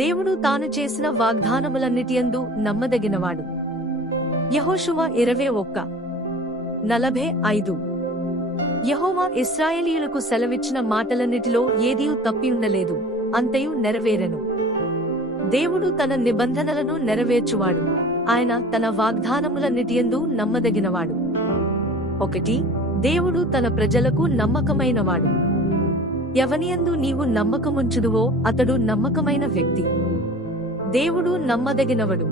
దేవుడు తాను చేసిన వాగ్దానములన్నిటియందు నమ్మదగినవాడు. యెహోషువ 21:45. యెహోవా ఇశ్రాయేలీయులకు సెలవిచ్చిన మాటలన్నిటిలో ఏదియూ తప్పియుండలేదు, అంతయు నెరవేరెను. దేవుడు తన నిబంధనలను నెరవేర్చువాడు, ఆయన తన వాగ్దానములన్నిటియందు నమ్మదగినవాడు. 1. దేవుడు తన ప్రజలకు నమ్మకమైనవాడు. ఎవనియందు నీవు నమ్మకముంచుదువో అతడు నమ్మకమైన వ్యక్తి. దేవుడు నమ్మదగినవడు.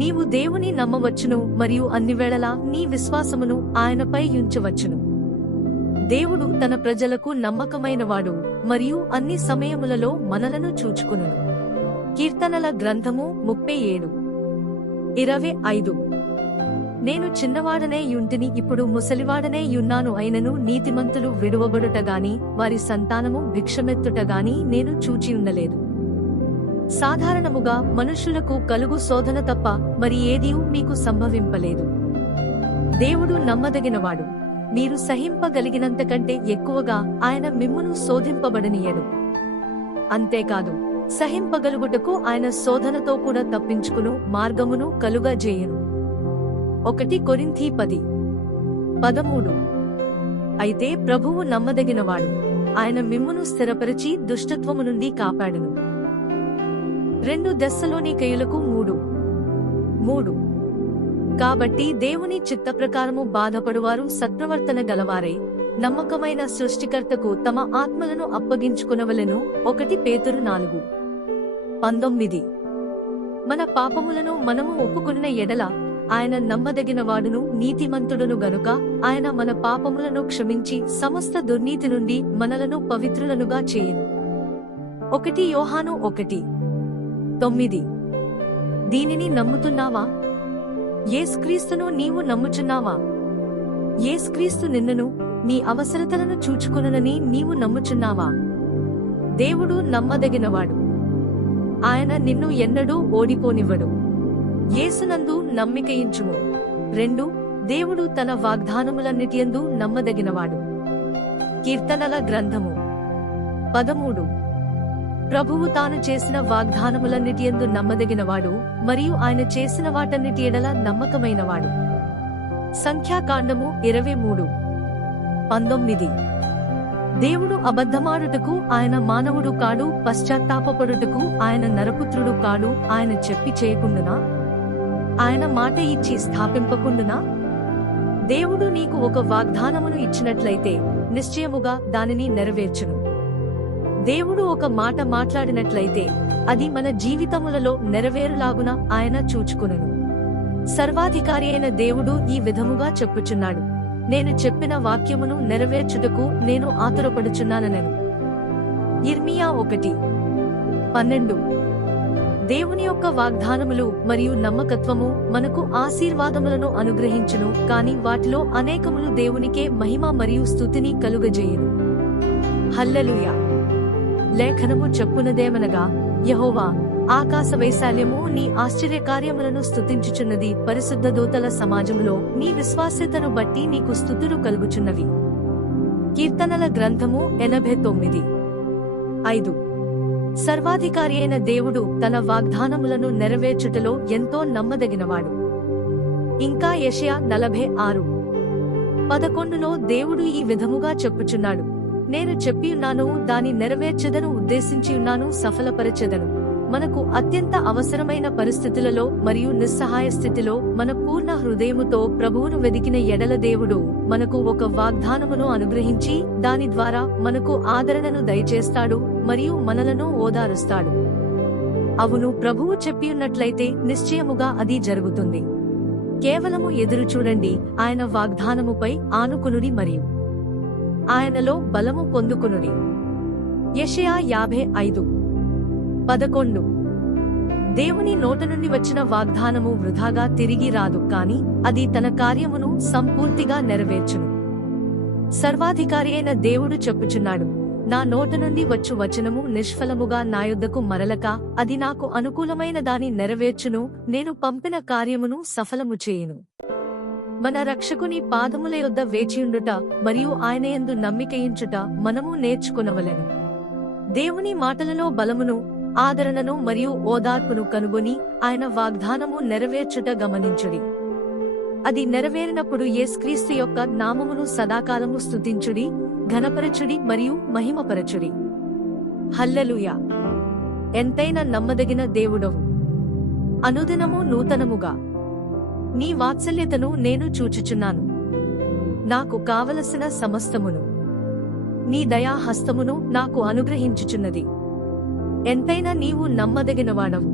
నీవు దేవుని నమ్మవచ్చును మరియు అన్నివేళలా నీ విశ్వాసమును ఆయనపై ఉంచవచ్చును. దేవుడు తన ప్రజలకు నమ్మకమైనవాడు మరియు అన్ని సమయములలో మనలను చూచుకునును. కీర్తనల గ్రంథము 37:25. నేను చిన్నవాడనే యుంటిని, ఇప్పుడు ముసలివాడనే యున్నాను, అయినను నీతిమంతులు విడువబడుటగాని వారి సంతానము భిక్షమెత్తుటగాని నేను చూచియుండలేదు. సాధారణముగా మనుష్యులకు కలుగు శోధన తప్ప మరి ఏదీ మీకు సంభవింపలేదు. దేవుడు నమ్మదగినవాడు. మీరు సహింపగలిగినంతకంటే ఎక్కువగా ఆయన మిమ్మును శోధింపబడనీయడు. అంతేకాదు, సహింపగలుగుటకు ఆయన శోధనతో కూడా తప్పించుకును మార్గమును కలుగజేయును. 1 కొరింథీ 10:13. అయితే ప్రభువు నమ్మదగినవాడు, ఆయన మిమ్మును స్థిరపరిచి దుష్టత్వము నుండి కాపాడును. 2 దెస్సలోనికయులకు 3:3. కాబట్టి దేవుని చిత్తప్రకారము బాధపడువారు సత్ప్రవర్తన గలవారై నమ్మకమైన సృష్టికర్తకు తమ ఆత్మలను అప్పగించుకునవలెను. 1 పేతురు 4:19. మన పాపములను మనము ఒప్పుకొనిన ఎడల ఆయన నమ్మదగినవాడును నీతిమంతుడును గనుక ఆయన మన పాపములను క్షమించి సమస్త దుర్నీతి నుండి మనలను పవిత్రులనుగా చేయును. 1 యోహాను 1:9. దీనిని నమ్ముతున్నావా? యేసుక్రీస్తును నీవు నమ్ముచున్నావా? యేసుక్రీస్తు నిన్నును నీ అవసరతలను చూచుకొనునని నీవు నమ్ముచున్నావా? దేవుడు నమ్మదగినవాడు. ఆయన నిన్ను ఎన్నడూ ఓడిపోనివ్వడు. యేసునందు నమ్మికయించుము. 2. దేవుడు తన వాగ్దానములన్నిటియందు నమ్మదగినవాడు. కీర్తనల గ్రంథము 13. ప్రభువు తాను చేసిన వాగ్దానములన్నిటియందు నమ్మదగినవాడు మరియు ఆయన చేసిన వాటన్నిటి ఎడల నమ్మకమైనవాడు. సంఖ్యాకాండము 23:19. దేవుడు అబద్ధమాడుటకు ఆయన మానవుడు కాడు, పశ్చాత్తాపపడుటకు ఆయన నరపుత్రుడు కాడు. ఆయన చెప్పి చేయకుండునా? ఆయన మాట ఇచ్చి స్థాపింపకుండునా? దేవుడు నీకు ఒక వాగ్దానమును ఇచ్చినట్లయితే నిశ్చయముగా దానిని నెరవేర్చును. దేవుడు ఒక మాట మాట్లాడినట్లయితే అది మన జీవితములలో నెరవేరులాగున ఆయన చూచుకొనును. సర్వాధికారి అయిన దేవుడు ఈ విధముగా చెప్పుచున్నాడు, నేను చెప్పిన వాక్యమును నెరవేర్చుటకు నేను ఆతురపడుచున్నానెను. యిర్మీయా 1:12. దేవుని యొక్క వాగ్దానములు మరియు నమ్మకత్వము మనకు ఆశీర్వాదములను అనుగ్రహించును, కాని వాటిలో అనేకములు దేవునికే మహిమ మరియు స్తుతిని కలుగజేయును. హల్లెలూయా. లేఖనము చెప్పునదేమనగా, యెహోవా ఆకాశ వైశాల్యము నీ ఆశ్చర్యకార్యములను స్తుతించుచున్నది, పరిశుద్ధ దూతల సమాజములో నీ విశ్వాస్యతను బట్టి నీకు స్తుతులు కలుగుచున్నవి. కీర్తనల గ్రంథము 89:5. సర్వాధికారి అయిన దేవుడు తన వాగ్దానములను నెరవేర్చుటలో ఎంతో నమ్మదగినవాడు. ఇంకా యెషయా 46:11లో దేవుడు ఈ విధముగా చెప్పుచున్నాడు, నేను చెప్పియున్నాను, దాని నెరవేర్చెదను, ఉద్దేశించియున్నాను, సఫలపరచెదను. మనకు అత్యంత అవసరమైన పరిస్థితులలో మరియు నిస్సహాయ స్థితిలో మన పూర్ణ హృదయముతో ప్రభువును వెదికిన ఎడల దేవుడు మనకు ఒక వాగ్దానమును అనుగ్రహించి దాని ద్వారా మనకు ఆదరణను దయచేస్తాడు మరియు మనలను ఓదారుస్తాడు. అవును, ప్రభువు చెప్పియున్నట్లయితే నిశ్చయముగా అది జరుగుతుంది. కేవలము ఎదురు చూడండి, ఆయన వాగ్దానముపై ఆనుకునుడి మరియు ఆయనలో బలము పొందుకునుడి. యెషయా 55:11. దేవుని నోట నుండి వచ్చిన వాగ్దానము వృధాగా తిరిగి రాదు, కాని అది తన కార్యమును సంపూర్తిగా నెరవేర్చును. సర్వాధికారి అయిన దేవుడు చెప్పుచున్నాడు, నా నోట నుండి వచ్చు వచనము నిష్ఫలముగా నా యొద్దకు మరలక అది నాకు అనుకూలమైన దాని నెరవేర్చును, నేను పంపిన కార్యమును సఫలము చేయును. మన రక్షకుని పాదముల యొద్ద వేచియుండుట మరియు ఆయనయందు నమ్మికయించుట మనము నేర్చుకొనవలెను. దేవుని మాటలలో బలమును ఆదరణను మరియు ఓదార్పును కనుగొని ఆయన వాగ్దానము నెరవేర్చుట గమనించుడి. అది నెరవేరినప్పుడు యేసుక్రీస్తు యొక్క నామమును సదాకాలము స్తుతించుడి, ఘనపరచుడి మరియు మహిమపరచుడి. హల్లెలూయా. ఎంతైనా నమ్మదగిన దేవుడవు, అనుదినము నూతనముగా నీ వాత్సల్యతను నేను చూచుచున్నాను. నాకు కావలసిన సమస్తమును నీ దయాహస్తమును నాకు అనుగ్రహించుచున్నది. ఎంతైనా నీవు నమ్మదగినవాడవు.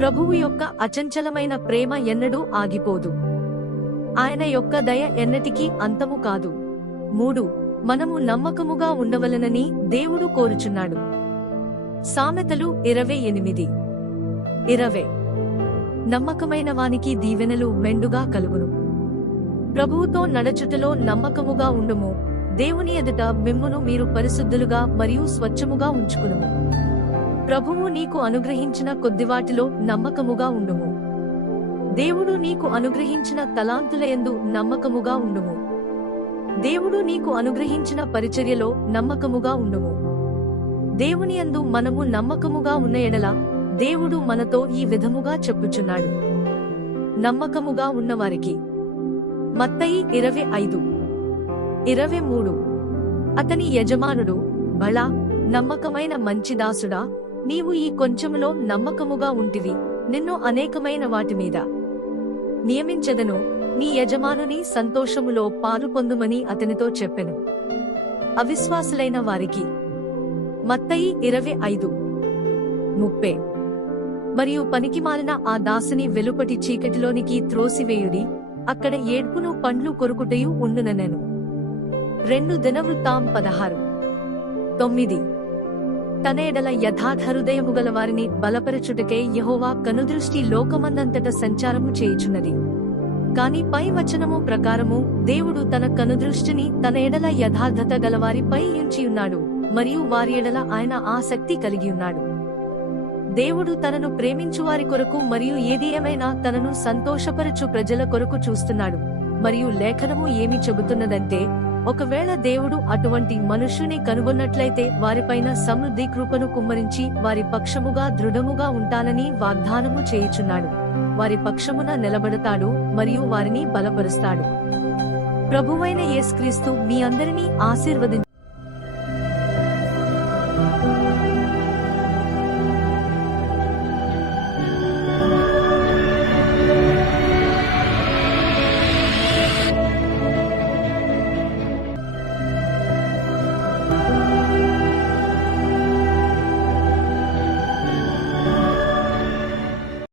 ప్రభువు యొక్క అచంచలమైన ప్రేమ ఎన్నడూ ఆగిపోదు. ఆయన యొక్క దయ ఎన్నటికీ అంతము కాదు. 3. మనము నమ్మకముగా ఉండవలనని దేవుడు కోరుచున్నాడు. సామెతలు 28:20. నమ్మకమైన వానికి దీవెనలు మెండుగా కలుగును. ప్రభువుతో నడచుటలో నమ్మకముగా ఉండుము. దేవుని ఎదుట మిమ్మును మీరు పరిశుద్ధులుగా మరియు స్వచ్ఛముగా ఉంచుకునుము. ప్రభువు నీకు అనుగ్రహించిన కొద్దివాటిలో నమ్మకముగా ఉండుము. దేవుడు నీకు అనుగ్రహించిన తలాంతులయందు నమ్మకముగా ఉండుము. దేవుడు నీకు అనుగ్రహించిన పరిచర్యలో నమ్మకముగా ఉండుము. దేవుని యందు మనము నమ్మకముగా ఉన్న ఎడల దేవుడు మనతో ఈ విధముగా చెప్పుచున్నాడు. నమ్మకముగా ఉన్నవారికి. మత్తయి 25:23. అతని యజమానుడు, బళా, నమ్మకమైన మంచి దాసుడా, నీవు ఈ కొంచెములో నమ్మకముగా ఉంటివి, నిన్ను అనేకమైన వాటి మీద నియమించెదను, నీ యజమానుని సంతోషములో పాలు పొందుమని అతనితో చెప్పెను. అవిశ్వాసులైన వారికి. మత్తయి 25:30. మరియు పనికిమాలిన ఆ దాసుని వెలుపటి చీకటిలోనికి త్రోసివేయుడి, అక్కడ ఏడ్పును పండ్లు కొరుకుటయు ఉండుననెను. 2 దినవృత్తాంతం 16:9. తన ఎడల యథార్థ హృదయము గల వారిని బలపరచుటకే యెహోవా కనుదృష్టి లోకమందంతట సంచారము చేయుచున్నది. కాని పై వచనము ప్రకారము దేవుడు తన కనుదృష్టిని తన ఎడల యథార్థత గలవారిపై ఉంచియున్నాడు, మరియు వారి ఎడల ఆయన ఆసక్తి కలిగియున్నాడు. దేవుడు తనను ప్రేమించువారి కొరకు మరియు ఏది ఏమైనా తనను సంతోషపరచు ప్రజల కొరకు చూస్తున్నాడు. మరియు లేఖనము ఏమి చెబుతున్నదంటే, ఒకవేళ దేవుడు అటువంటి మనుష్యుని కనుగొన్నట్లయితే వారిపైన సమృద్ధి కృపను కుమ్మరించి వారి పక్షముగా దృఢముగా ఉంటానని వాగ్దానము చేయుచున్నాడు. వారి పక్షమున నిలబడతాడు మరియు వారిని బలపరుస్తాడు. ప్రభువైన యేసుక్రీస్తు మీ అందరినీ ఆశీర్వదించు.